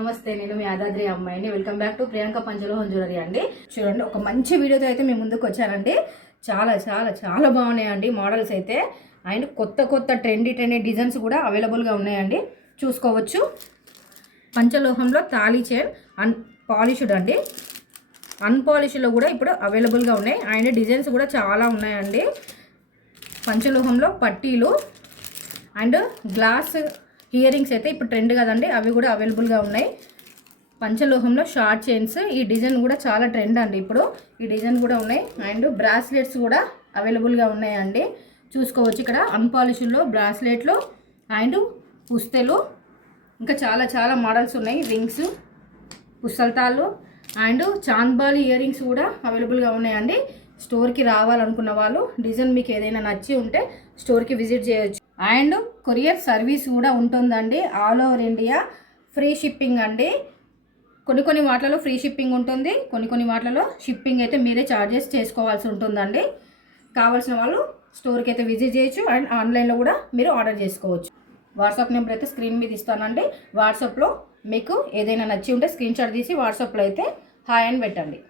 నమస్తే, నేను మీ యాదాద్రి అమ్మాయిని. Welcome back to Priyanka Panchaloham jewellery అండి. చూడండి, ఒక మంచి వీడియోతో అయితే మీ ముందుకు వచ్చానండి. చాలా చాలా చాలా బాగున్నాయండి మోడల్స్ అయితే. అండ్ కొత్త కొత్త ట్రెండీ డిజైన్స్ కూడా అవైలబుల్గా ఉన్నాయండి. చూసుకోవచ్చు. పంచలోహంలో తాళీ చైన్ అన్పాలిష్డ్ అండి. అన్పాలిష్డ్లో కూడా ఇప్పుడు అవైలబుల్గా ఉన్నాయి. అండ్ డిజైన్స్ కూడా చాలా ఉన్నాయండి. పంచలోహంలో పట్టీలు అండ్ గ్లాస్ ఇయర్ రింగ్స్ అయితే ఇప్పుడు ట్రెండ్ కదండి, అవి కూడా అవైలబుల్గా ఉన్నాయి. పంచలోహంలో షార్ట్ చైన్స్, ఈ డిజైన్ కూడా చాలా ట్రెండ్ అండి ఇప్పుడు. ఈ డిజైన్ కూడా ఉన్నాయి. అండ్ బ్రాస్లెట్స్ కూడా అవైలబుల్గా ఉన్నాయండి. చూసుకోవచ్చు. ఇక్కడ అన్పాలిష్డ్లో బ్రాస్లెట్లు అండ్ పుస్తెలు, ఇంకా చాలా చాలా మోడల్స్ ఉన్నాయి. రింగ్స్, పుస్తలతాళ్ళు అండ్ చాంద్బాలి ఇయర్ రింగ్స్ కూడా అవైలబుల్గా ఉన్నాయండి. స్టోర్కి రావాలనుకున్న వాళ్ళు డిజైన్ మీకు ఏదైనా నచ్చి ఉంటే స్టోర్కి విజిట్ చేయొచ్చు. అండ్ కొరియర్ సర్వీస్ కూడా ఉంటుందండి. All over India free shipping అండి. కొన్ని వాటిలలో ఫ్రీ షిప్పింగ్ ఉంటుంది, కొన్ని వాటిలలో షిప్పింగ్ అయితే మీరే ఛార్జెస్ చేసుకోవాల్సి ఉంటుందండి. కావాల్సిన వాళ్ళు స్టోర్కి అయితే విజిట్ చేయొచ్చు. అండ్ ఆన్లైన్లో కూడా మీరు ఆర్డర్ చేసుకోవచ్చు. వాట్సాప్ నెంబర్ అయితే స్క్రీన్ మీద ఇస్తానండి. వాట్సాప్లో మీకు ఏదైనా నచ్చి ఉంటే స్క్రీన్ షాట్ తీసి వాట్సాప్లో అయితే హాయ్ అని పెట్టండి.